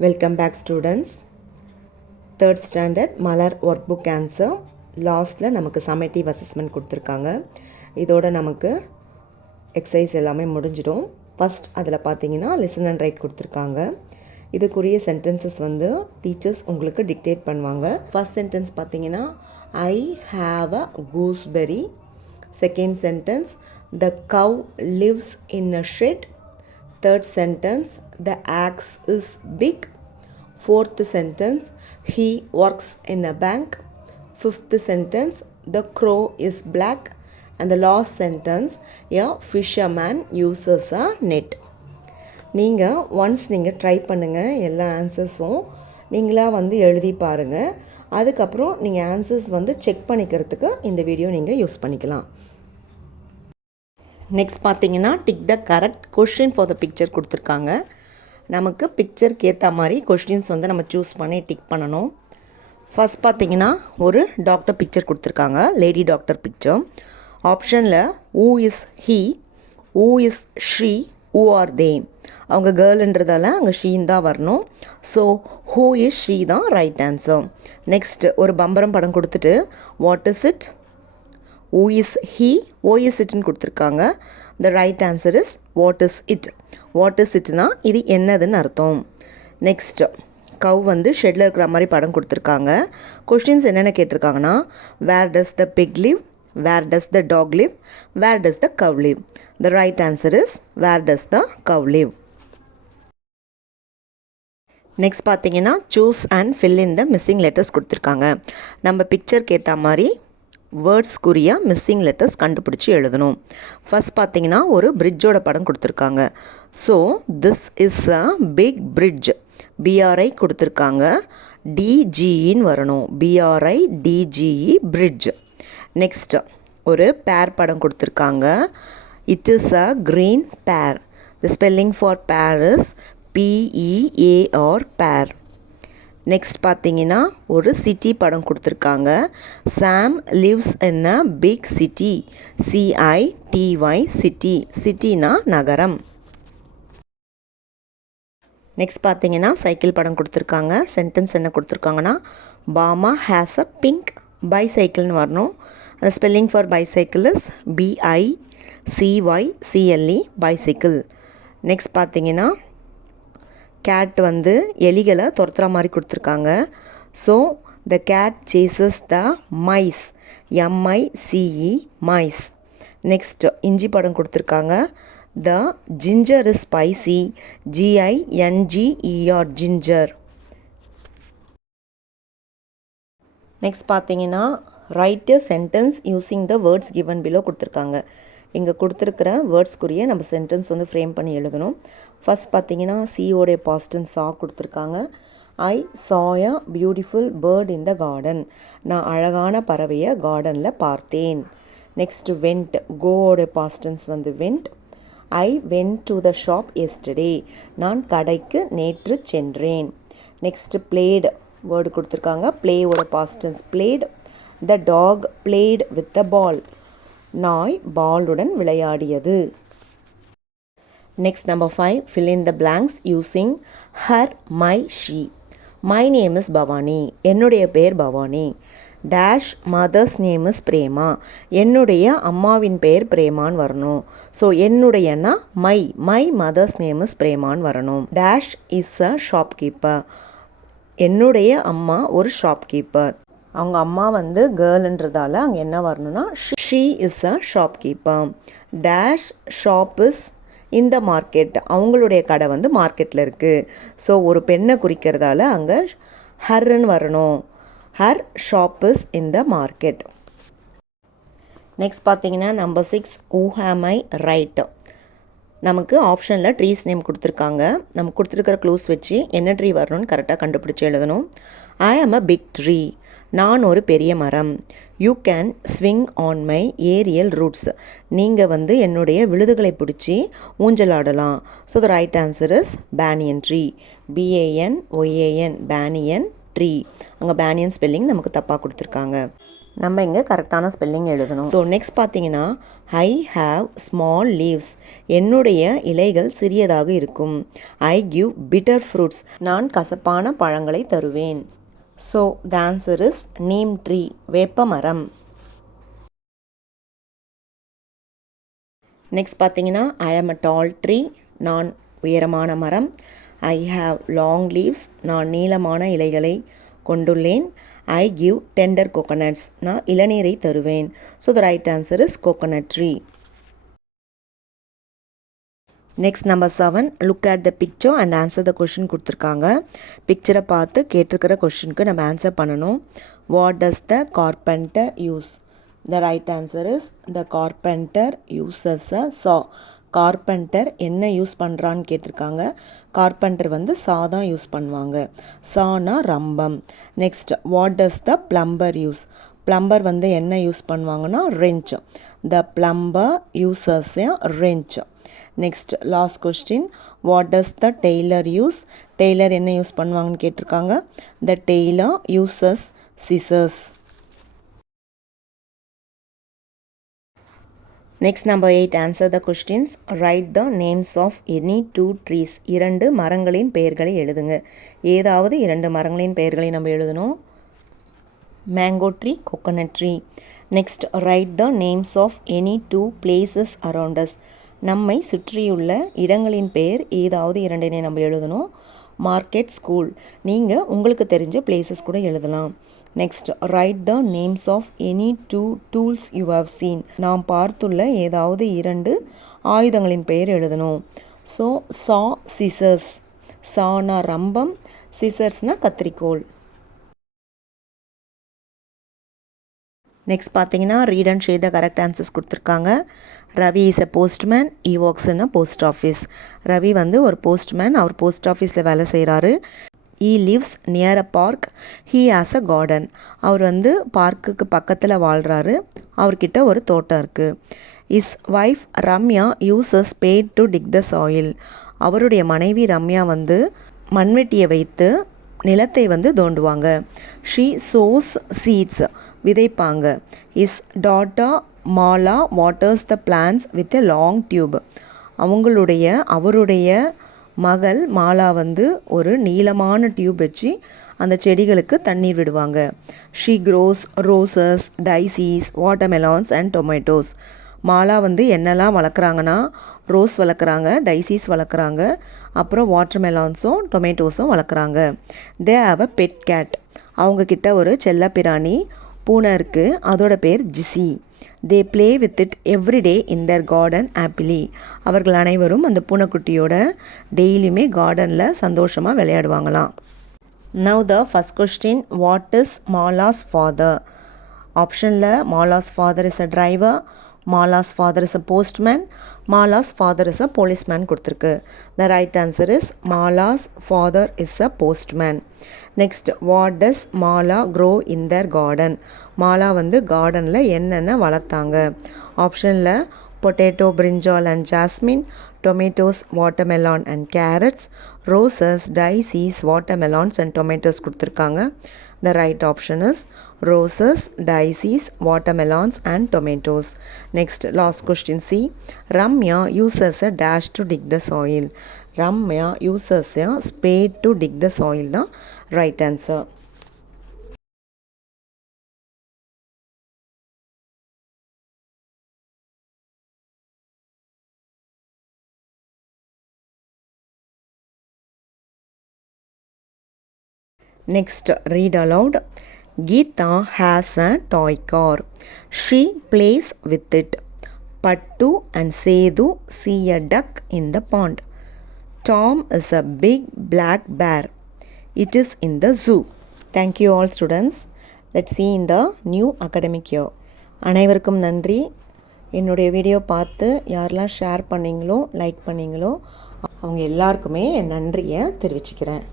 Welcome back students. 3rd standard மலர் workbook answer. லாஸ்ட்டில் நமக்கு summative assessment கொடுத்துருக்காங்க. இதோட நமக்கு எக்ஸசைஸ் எல்லாமே முடிஞ்சிடும். ஃபஸ்ட் அதில் பார்த்தீங்கன்னா லிசன் அண்ட் ரைட் கொடுத்துருக்காங்க. இதுக்குரிய சென்டென்சஸ் வந்து டீச்சர்ஸ் உங்களுக்கு டிக்டேட் பண்ணுவாங்க. ஃபஸ்ட் சென்டென்ஸ் பார்த்தீங்கன்னா I have a gooseberry. Second sentence the cow lives in a shed. Third sentence, the axe is big. Fourth sentence, he works in a bank. Fifth sentence, the crow is black. And the last sentence, a fisherman uses a net. நீங்கள் once நீங்கள் try பண்ணுங்கள். எல்லா ஆன்சர்ஸும் நீங்களாக வந்து எழுதி பாருங்கள். அதுக்கப்புறம் நீங்கள் ஆன்சர்ஸ் வந்து செக் பண்ணிக்கிறதுக்கு இந்த வீடியோ நீங்கள் யூஸ் பண்ணிக்கலாம். நெக்ஸ்ட் பார்த்தீங்கன்னா tick the correct question for the picture கொடுத்துருக்காங்க. நமக்கு பிக்சருக்கு ஏற்ற மாதிரி கொஷின்ஸ் வந்து நம்ம சூஸ் பண்ணி டிக் பண்ணணும். ஃபஸ்ட் பார்த்தீங்கன்னா ஒரு டாக்டர் பிக்சர் கொடுத்துருக்காங்க, லேடி டாக்டர் பிக்சர். ஆப்ஷனில் who is he, who is she, who are they. அவங்க கேர்ள்ன்றதால அங்கே ஷீன் தான் வரணும். ஸோ ஹூ இஸ் ஷீ தான் ரைட் ஆன்சர். நெக்ஸ்ட் ஒரு பம்பரம் படம் கொடுத்துட்டு what is it, who is he, who is itன்னு கொடுத்துருக்காங்க. the right answer is what is it. what is itனா இது என்னதுன்னு அர்த்தம். நெக்ஸ்ட் கவ் வந்து ஷெட்டில் இருக்கிற மாதிரி படம் கொடுத்துருக்காங்க. கொஸ்டின்ஸ் என்னென்ன கேட்டிருக்காங்கன்னா where does the pig live, where does the dog live, where does the cow live. the right answer is where does the cow live. Next பார்த்தீங்கன்னா choose and fill in the missing letters கொடுத்துருக்காங்க. நம்ம பிக்சருக்கு ஏற்ற மாதிரி வேர்ட்ஸ்க்குரிய missing letters கண்டுபிடிச்சி எழுதணும். First பார்த்தீங்கன்னா ஒரு பிரிட்ஜோட படம் கொடுத்துருக்காங்க. So this is a big bridge. B R I கொடுத்துருக்காங்க, டிஜிஇன்னு வரணும். PRI DGE bridge. நெக்ஸ்ட் ஒரு பேர் படம் கொடுத்துருக்காங்க. இட் இஸ் அ க்ரீன் பேர். த ஸ்பெல்லிங் ஃபார் பேர் இஸ் பிஇஏஆர் பேர். நெக்ஸ்ட் பார்த்தீங்கன்னா ஒரு சிட்டி படம் கொடுத்துருக்காங்க. சாம் lives in a big city. C I T Y city. சிட்டினா நகரம். நெக்ஸ்ட் பார்த்தீங்கன்னா சைக்கிள் படம் கொடுத்துருக்காங்க. சென்டென்ஸ் என்ன கொடுத்துருக்காங்கன்னா பாமா ஹேஸ் அ பிங்க் பைசைக்கிள்னு வரணும். அந்த spelling for bicycle is பிஐசிஒய்சிஎல்இ bicycle. Next பார்த்தீங்கன்னா கேட் வந்து எலிகளை துரத்துற மாதிரி கொடுத்துருக்காங்க. So the gate chases the mice. எம்ஐசிஇ mice. Next இஞ்சி படம் கொடுத்துருக்காங்க. த ginger is spicy. G I N G E R ginger. Next பார்த்தீங்கன்னா write a sentence using the words given below கொடுத்துருக்காங்க. இங்கே கொடுத்துருக்கிற வேர்ட்ஸ்க்குரிய நம்ம சென்டென்ஸ் வந்து ஃப்ரேம் பண்ணி எழுதணும். ஃபஸ்ட் பார்த்தீங்கன்னா சியோடைய பாஸ்டன் சா கொடுத்துருக்காங்க. I saw a beautiful bird in the garden. நான் அழகான பறவையை கார்டனில் பார்த்தேன். Next went. கோவோடைய பாஸ்டன்ஸ் வந்து went. I went to the shop yesterday. நான் கடைக்கு நேற்று சென்றேன். நெக்ஸ்ட் பிளேடு வேர்டு கொடுத்துருக்காங்க. பிளேயோட past tense played. The dog played with the ball. நாய் பாலுடன் விளையாடியது. Next number 5, fill in the blanks using her, my, she. My name is Bhavani. என்னுடைய பேர் Bhavani. Dash mother's name is Prema. என்னுடைய அம்மாவின் பெயர் பிரேமான்னு வரணும். ஸோ என்னுடையன்னா மை மதர்ஸ் நேம் இஸ் பிரேமான்னு வரணும். Dash is a shopkeeper. என்னுடைய அம்மா ஒரு ஷாப்கீப்பர். அவங்க அம்மா வந்து கேர்ள்ன்றதால அங்கே என்ன வரணும்னா she is a shopkeeper. Dash shop is இந்த மார்க்கெட். அவங்களுடைய கடை வந்து மார்க்கெட்டில் இருக்குது. ஸோ ஒரு பெண்ணை குறிக்கிறதால அங்கே ஹர்ன்னு வரணும். Her shop is in the market. Next பார்த்தீங்கன்னா நம்பர் 6, ஊ ஹேம் ஐ ரைட். நமக்கு ஆப்ஷனில் ட்ரீஸ் நேம் கொடுத்துருக்காங்க. நம்ம கொடுத்துருக்கிற க்ளூஸ் வச்சு என்ன ட்ரீ வரணும்னு கரெக்டாக கண்டுபிடிச்சி எழுதணும். ஐ ஆம் அ பிக் ட்ரீ. நான் ஒரு பெரிய மரம். You can swing on my aerial roots. நீங்கள் வந்து என்னுடைய விழுதுகளை பிடிச்சி ஊஞ்சலாடலாம். So the right answer is banyan tree. B A N O A N banyan tree. அங்கே பேனியன் ஸ்பெல்லிங் நமக்கு தப்பாக கொடுத்துருக்காங்க. நம்ம இங்கே கரெக்டான ஸ்பெல்லிங் எழுதணும். ஸோ நெக்ஸ்ட் பார்த்தீங்கன்னா ஐ ஹாவ் ஸ்மால் லீவ்ஸ். என்னுடைய இலைகள் சிறியதாக இருக்கும். I give bitter fruits. நான் கசப்பான பழங்களை தருவேன். So the answer is neem tree, வேப்ப மரம். நெக்ஸ்ட் பார்த்தீங்கன்னா ஐ ஆம் அ டால் ட்ரீ. நான் உயரமான மரம். I have long leaves. நான் நீளமான இலைகளை கொண்டுள்ளேன். I give tender coconuts. நான் இளநீரை தருவேன். So the right answer is coconut tree. Next number 7, look at the picture and answer the question கொடுத்துருக்காங்க. பிக்சரை பார்த்து கேட்டிருக்கிற கொஷினுக்கு நம்ம ஆன்சர் பண்ணணும். What does the carpenter use? The right answer is the carpenter uses a saw. Carpenter என்ன use பண்ணுறான்னு கேட்டிருக்காங்க. Carpenter வந்து சா தான் யூஸ் பண்ணுவாங்க. சானா ரம்பம். Next what does the plumber use? Plumber வந்து என்ன யூஸ் பண்ணுவாங்கன்னா wrench. The plumber uses a wrench. Next last question, what does the tailor use? Tailor என்ன யூஸ் பண்ணுவாங்கன்னு கேட்டிருக்காங்க. The tailor uses scissors. Next number 8, answer the questions. Write the names of any 2 trees. 2 மரங்களின் பெயர்களை எழுதுங்க. ஏதாவது 2 மரங்களின் பெயர்களை நம்ம எழுதணும். Mango tree, coconut tree. Next, write the names of any 2 places around us. நம்மை சுற்றியுள்ள இடங்களின் பெயர் ஏதாவது 2 நம்ம எழுதணும். Market, school. நீங்கள் உங்களுக்கு தெரிஞ்ச பிளேசஸ் கூட எழுதலாம். Next, write the names of any 2 tools you have seen. நாம் பார்த்துள்ள ஏதாவது 2 ஆயுதங்களின் பெயர் எழுதணும். So saw, scissors. சானா ரம்பம், சிசர்ஸ்னா கத்திரிக்கோள். நெக்ஸ்ட் பார்த்தீங்கன்னா read and share the correct answers கொடுத்துருக்காங்க. Ravi is a postman, he works in a post office. Ravi வந்து ஒரு போஸ்ட்மேன், அவர் போஸ்ட் ஆஃபீஸில் வேலை செய்கிறாரு. He lives near a park. He has a garden. அவர் வந்து பார்க்குக்கு பக்கத்தில் வாழ்கிறாரு. அவர்கிட்ட ஒரு தோட்டம் இருக்குது. His wife Ramya uses spade to dig the soil. அவருடைய மனைவி ரம்யா வந்து மண்வெட்டியை வைத்து நிலத்தை வந்து தோண்டுவாங்க. She sows seeds. விதைப்பாங்க. His daughter Mala waters the plants with a long tube. அவருடைய மகள் மாலா வந்து ஒரு நீளமான டியூப் வச்சு அந்த செடிகளுக்கு தண்ணீர் விடுவாங்க. She grows roses, daisies, watermelons and tomatoes. Mala வந்து என்னெல்லாம் வளர்க்குறாங்கன்னா ரோஸ் வளர்க்குறாங்க, டைசீஸ் வளர்க்குறாங்க, அப்புறம் வாட்டர்மெலான்ஸும் டொமேட்டோஸும் வளர்க்குறாங்க. They have a pet cat. அவங்கக்கிட்ட ஒரு செல்லப்பிராணி பூனை இருக்குது. அதோட பேர் ஜிசி. They play with it every day in their garden happily. அவர்கள் அனைவரும் அந்த பூனைக்குட்டியோட டெய்லியுமே கார்டனில் சந்தோஷமாக விளையாடுவாங்களாம். Now the first question, what is Mala's father? ஆப்ஷனில் Mala's father is a driver, Mala's father is a postman, Mala's father is a policeman கொடுத்துருக்கு. The right answer is Mala's father is a postman. Next, what does Mala grow in their garden? Mala வந்து கார்டனில் என்னென்ன வளர்த்தாங்க? ஆப்ஷனில் potato, brinjal and jasmine, tomatoes, watermelon and carrots, roses, daisies, watermelons and tomatoes கொடுத்துருக்காங்க. The right option is roses, daisies, watermelons and tomatoes. Next, last question C. Ramya uses a dash to dig the soil. Ramya uses a spade to dig the soil. The right answer. Next, read aloud. Geeta has a toy car. She plays with it. Pattu and Sedu see a duck in the pond. Tom is a big black bear. It is in the zoo. Thank you all students. Let's see in the new academic year. அனைவருக்கும் நன்றி. என்னுடைய video பார்த்து யாரெல்லாம் share பண்ணீங்களோ like பண்ணீங்களோ அவங்க எல்லாருக்குமே என் நன்றியை தெரிவிச்சுக்கிறேன்.